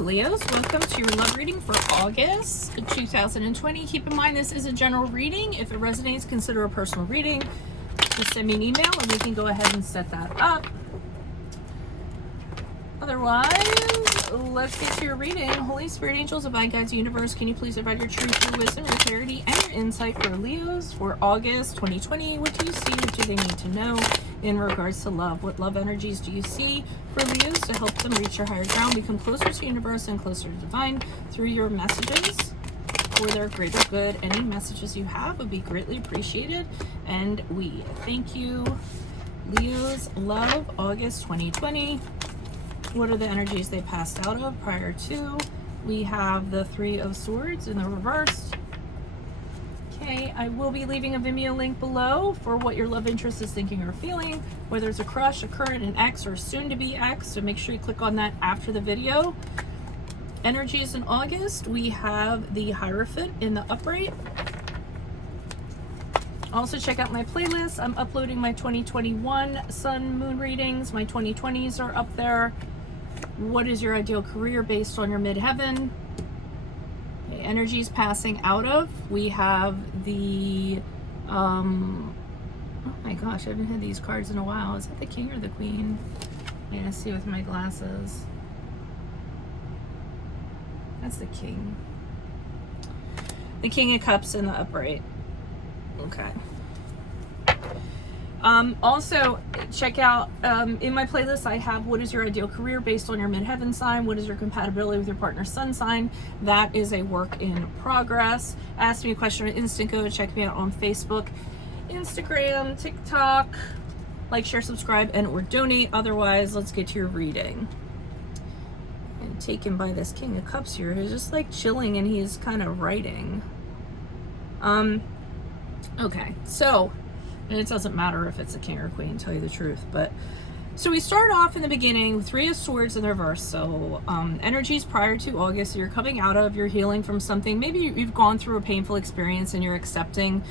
Leos, welcome to your love reading for August 2020. Keep in mind this is a general reading. If it resonates, consider a personal reading. Just send me an email and we can go ahead and set that up. Otherwise, let's get to your reading. Holy Spirit, angels, divine guides, universe, can you please provide your truth, your wisdom, your clarity, and your insight for Leos for August 2020? What do you see? What do they need to know in regards to love? What love energies do you see for Leos to help them reach your higher ground, become closer to universe and closer to divine through your messages for their greater good? Any messages you have would be greatly appreciated, and we thank you. Leos, love, August 2020. What are the energies they passed out of prior to? We have the Three of Swords in the reverse. Okay, I will be leaving a Vimeo link below for what your love interest is thinking or feeling, whether it's a crush, a current, an ex, or soon to be ex. So make sure you click on that after the video. Energies in August, we have the Hierophant in the upright. Also check out my playlist. I'm uploading my 2021 sun moon readings. My 2020s are up there. What is your ideal career based on your midheaven? Okay, energies passing out of. We have the, oh my gosh, I haven't had these cards in a while. Is that the King or the Queen? I'm gonna see with my glasses. That's the King. The King of Cups in the upright. Okay. Also check out in my playlist I have what is your ideal career based on your midheaven sign, what is your compatibility with your partner's sun sign. That is a work in progress. Ask me a question on Instant Go. Check me out on Facebook, Instagram, TikTok. Like, share, subscribe, and or donate. Otherwise, let's get to your reading. And taken by this King of Cups here, who's just like chilling and he's kind of writing. Okay, so, and it doesn't matter if it's a king or a queen, tell you the truth, but so we start off in the beginning with Three of Swords in the reverse. So energies prior to August, you're coming out of, you're healing from something. Maybe you've gone through a painful experience and you're accepting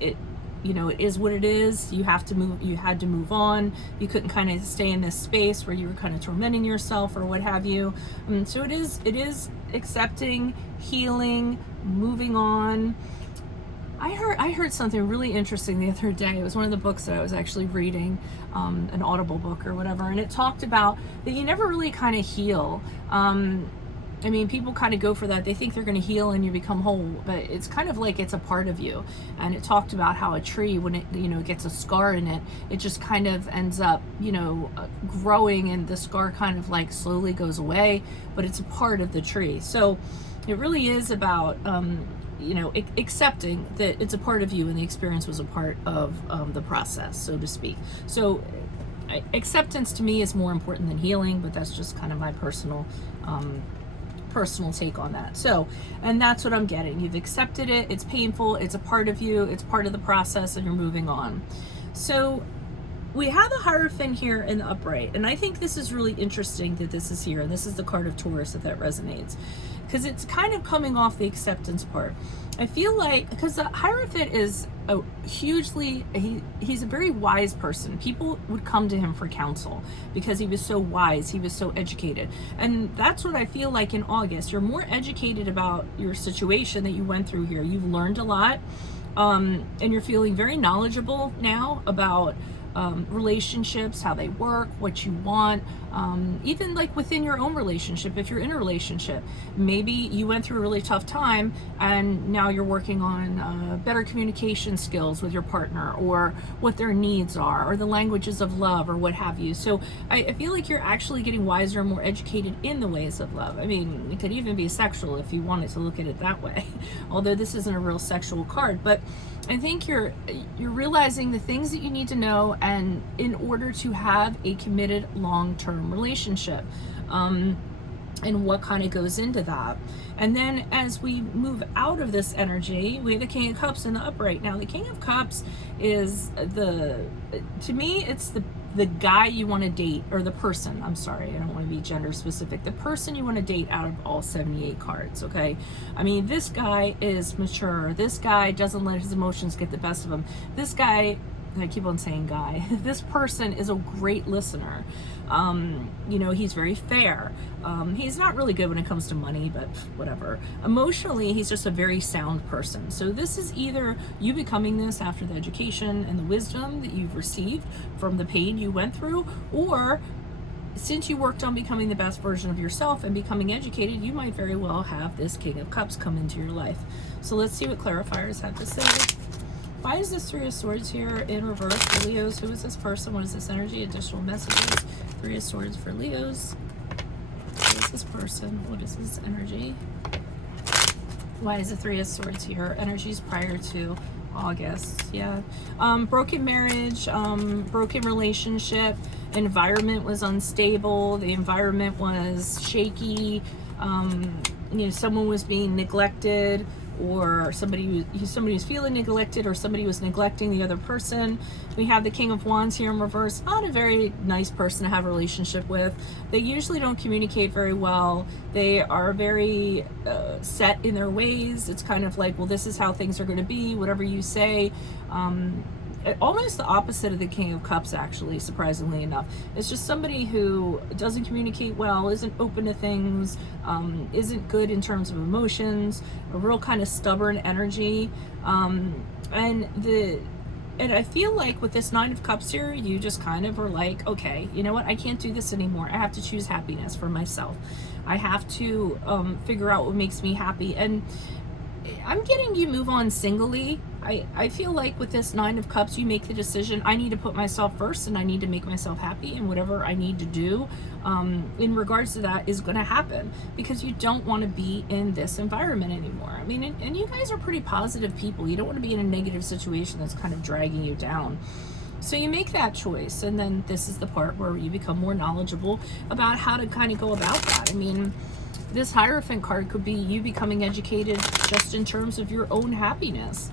it. You know, it is what it is. You have to move, you had to move on. You couldn't kind of stay in this space where you were kind of tormenting yourself or what have you. So it is accepting, healing, moving on. I heard something really interesting the other day. It was one of the books that I was actually reading, an Audible book or whatever, and it talked about that you never really kind of heal. I mean, people kind of go for that. They think they're going to heal and you become whole, but it's kind of like it's a part of you. And it talked about how a tree, when it, you know, gets a scar in it, it just kind of ends up, you know, growing, and the scar kind of like slowly goes away, but it's a part of the tree. So it really is about, you know, accepting that it's a part of you and the experience was a part of the process, so to speak. So acceptance to me is more important than healing, but that's just kind of my personal take on that. So, and that's what I'm getting. You've accepted it. It's painful. It's a part of you. It's part of the process, and you're moving on. So we have the Hierophant here in the upright, and I think this is really interesting that this is here, and this is the card of Taurus, if that resonates, because it's kind of coming off the acceptance part. I feel like, because the Hierophant is a hugely, he's a very wise person. People would come to him for counsel because he was so wise, he was so educated. And that's what I feel like in August. You're more educated about your situation that you went through here. You've learned a lot, and you're feeling very knowledgeable now about relationships, how they work, what you want, even like within your own relationship. If you're in a relationship, maybe you went through a really tough time and now you're working on better communication skills with your partner, or what their needs are, or the languages of love, or what have you. So I feel like you're actually getting wiser and more educated in the ways of love. I mean, it could even be sexual if you wanted to look at it that way, although this isn't a real sexual card. But I think you're realizing the things that you need to know, and in order to have a committed long-term relationship, and what kind of goes into that. And then as we move out of this energy, we have the King of Cups in the upright. Now the King of Cups is to me, it's the guy you want to date, or the person, I'm sorry, I don't want to be gender specific, the person you want to date out of all 78 cards, okay? I mean, this guy is mature. This guy doesn't let his emotions get the best of him. This guy I keep on saying guy, this person is a great listener. You know, he's very fair. He's not really good when it comes to money, but whatever. Emotionally, he's just a very sound person. So this is either you becoming this after the education and the wisdom that you've received from the pain you went through, or since you worked on becoming the best version of yourself and becoming educated, you might very well have this King of Cups come into your life. So let's see what clarifiers have to say. Why is this Three of Swords here in reverse for Leos? Who is this person? What is this energy? Additional messages. Three of Swords for Leos. Who is this person? What is this energy? Why is the Three of Swords here? Energies prior to August. Yeah. Broken marriage, broken relationship, environment was unstable, the environment was shaky, you know, someone was being neglected, or somebody was feeling neglected, or somebody was neglecting the other person. We have the King of Wands here in reverse. Not a very nice person to have a relationship with. They usually don't communicate very well. They are very set in their ways. It's kind of like, well, this is how things are going to be, whatever you say. Almost the opposite of the King of Cups, actually, surprisingly enough. It's just somebody who doesn't communicate well, isn't open to things, isn't good in terms of emotions, a real kind of stubborn energy. And I feel like with this Nine of Cups here, you just kind of are like, okay, you know what? I can't do this anymore. I have to choose happiness for myself. I have to figure out what makes me happy. And I'm getting you move on singly. I feel like with this Nine of Cups, you make the decision, I need to put myself first and I need to make myself happy, and whatever I need to do in regards to that is going to happen, because you don't want to be in this environment anymore. I mean, and you guys are pretty positive people. You don't want to be in a negative situation that's kind of dragging you down. So you make that choice, and then this is the part where you become more knowledgeable about how to kind of go about that. I mean, this Hierophant card could be you becoming educated just in terms of your own happiness.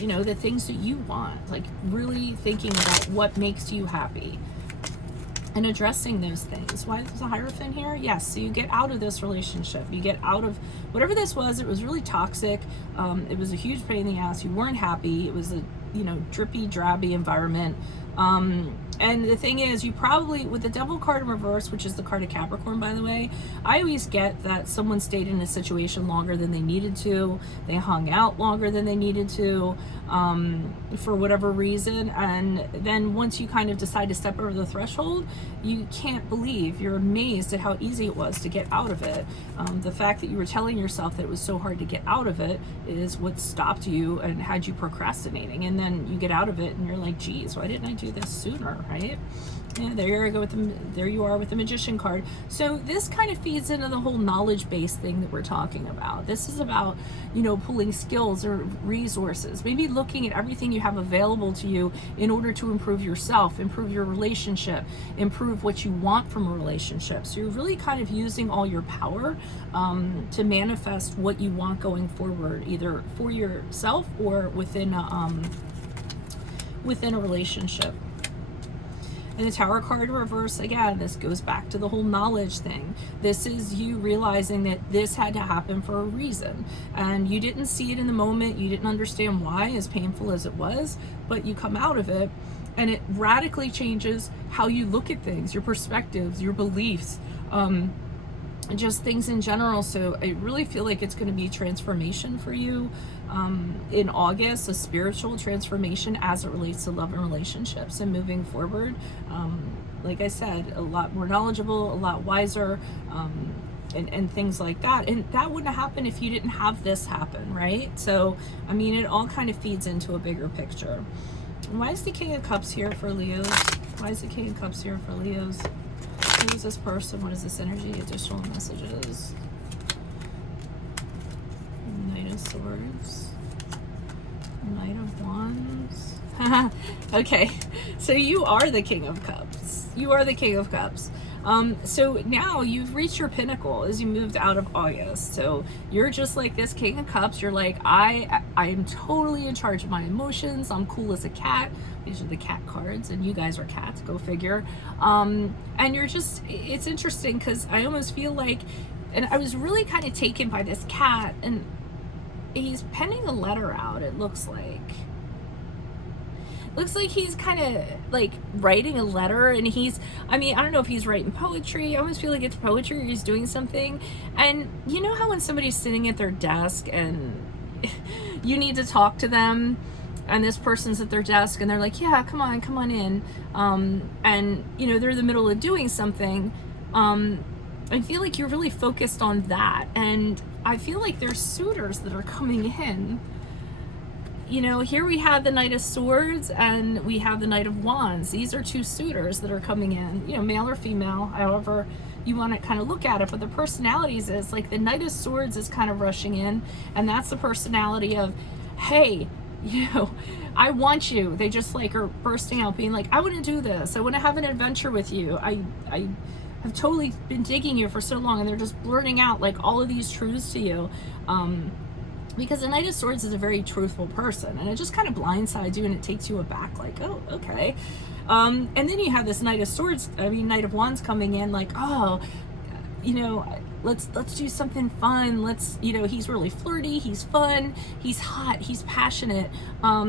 You know, the things that you want, like really thinking about what makes you happy and addressing those things. Why is the Hierophant here? Yes, so you get out of this relationship. You get out of whatever this was. It was really toxic. It was a huge pain in the ass. You weren't happy. It was a, you know, drippy, drabby environment. And the thing is, you probably, with the Devil card in reverse, which is the card of Capricorn, by the way, I always get that someone stayed in a situation longer than they needed to. They hung out longer than they needed to, for whatever reason. And then once you kind of decide to step over the threshold, you can't believe, you're amazed at how easy it was to get out of it. The fact that you were telling yourself that it was so hard to get out of it is what stopped you and had you procrastinating. And then you get out of it and you're like, geez, why didn't I do this sooner, right? Yeah, there you go with there you are with the Magician card. So this kind of feeds into the whole knowledge-based thing that we're talking about. This is about, you know, pulling skills or resources, maybe looking at everything you have available to you in order to improve yourself, improve your relationship, improve what you want from a relationship. So you're really kind of using all your power to manifest what you want going forward, either for yourself or within a relationship. And the Tower card reverse, again, this goes back to the whole knowledge thing. This is you realizing that this had to happen for a reason. And you didn't see it in the moment. You didn't understand why, as painful as it was. But you come out of it, and it radically changes how you look at things, your perspectives, your beliefs, just things in general. So I really feel like it's going to be transformation for you in August, a spiritual transformation as it relates to love and relationships and moving forward. Like I said, a lot more knowledgeable, a lot wiser, and things like that. And that wouldn't happen if you didn't have this happen, right? So, I mean, it all kind of feeds into a bigger picture. Why is the King of Cups here for Leos? Why is the King of Cups here for Leos? Who is this person? What is this energy? Additional messages. Knight of Swords. Knight of Wands. Okay, so you are the King of Cups. You are the King of Cups. So now you've reached your pinnacle as you moved out of August. So you're just like this King of Cups. You're like, I am totally in charge of my emotions. I'm cool as a cat. These are the cat cards, and you guys are cats, go figure. And you're just, it's interesting because I almost feel like, and I was really kind of taken by this cat, and he's penning a letter out, it looks like. looks like he's kind of like writing a letter, and I mean, I don't know if he's writing poetry. I almost feel like it's poetry, or he's doing something. And you know how when somebody's sitting at their desk and you need to talk to them, and this person's at their desk and they're like, yeah, come on in. And you know, they're in the middle of doing something. I feel like you're really focused on that. And I feel like there's suitors that are coming in. You know, here we have the Knight of Swords and we have the Knight of Wands. These are two suitors that are coming in, you know, male or female, however you want to kind of look at it. But the personalities is like the Knight of Swords is kind of rushing in, and that's the personality of, hey, you know, I want you. They just like are bursting out being like, I want to do this. I want to have an adventure with you. I have totally been digging you for so long. And they're just blurting out like all of these truths to you. Because the Knight of Swords is a very truthful person, and it just kind of blindsides you and it takes you aback, like, oh, okay. And then you have this Knight of Wands coming in like, oh, you know, let's do something fun. Let's, you know, he's really flirty, he's fun, he's hot, he's passionate,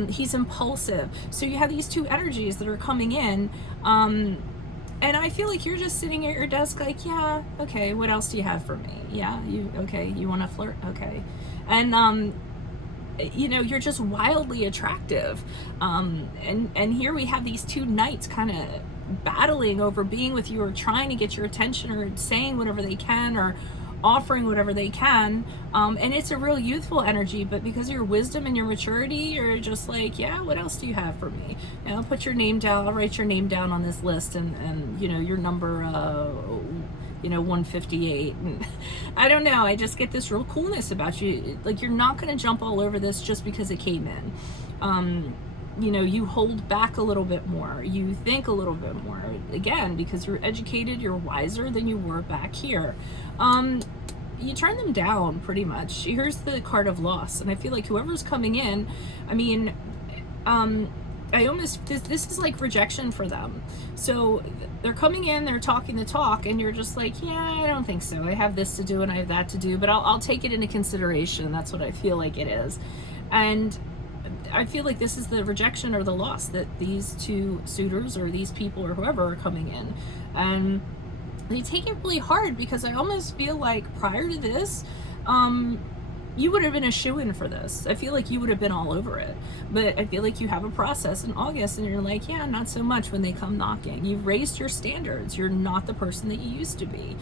he's impulsive. So you have these two energies that are coming in. And I feel like you're just sitting at your desk like, yeah, okay, what else do you have for me? Yeah, you want to flirt? Okay. And you know, you're just wildly attractive. And here we have these two knights kind of battling over being with you, or trying to get your attention, or saying whatever they can, or offering whatever they can. And it's a real youthful energy, but because of your wisdom and your maturity, you're just like, yeah, what else do you have for me? You know, put your name down. I'll write your name down on this list, and you know, your number, you know, 158. And I don't know, I just get this real coolness about you. Like, you're not going to jump all over this just because it came in. You know, you hold back a little bit more, you think a little bit more, again, because you're educated, you're wiser than you were back here. You turn them down pretty much. Here's the card of loss, and I feel like whoever's coming in, I mean, this is like rejection for them. So they're coming in, they're talking the talk, and you're just like, yeah, I don't think so. I have this to do and I have that to do, but I'll take it into consideration. That's what I feel like it is. And I feel like this is the rejection or the loss that these two suitors or these people or whoever are coming in. And they take it really hard, because I almost feel like prior to this, you would have been a shoo-in for this. I feel like you would have been all over it. But I feel like you have a process in August, and you're like, yeah, not so much when they come knocking. You've raised your standards. You're not the person that you used to be.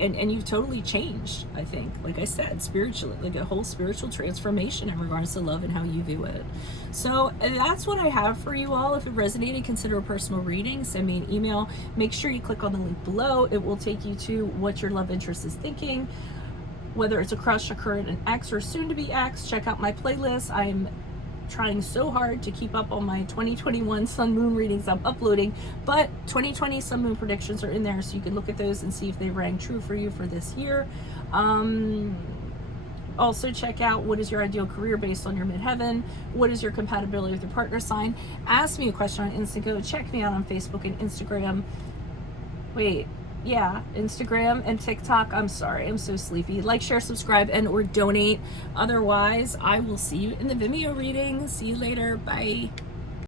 And you've totally changed, I think, like I said, spiritually, like a whole spiritual transformation in regards to love and how you view it. So that's what I have for you all. If it resonated, consider a personal reading. Send me an email. Make sure you click on the link below. It will take you to what your love interest is thinking, whether it's a crush, a current, an ex, or soon to be ex. Check out my playlist. I'm trying so hard to keep up on my 2021 sun moon readings I'm uploading, but 2020 sun moon predictions are in there, so you can look at those and see if they rang true for you for this year. Also check out what is your ideal career based on your midheaven, what is your compatibility with your partner sign. Ask me a question on Instagram. Check me out on Facebook and Instagram. Instagram and TikTok. I'm sorry, I'm so sleepy. Like, share, subscribe, and or donate. Otherwise, I will see you in the Vimeo reading. See you later. Bye.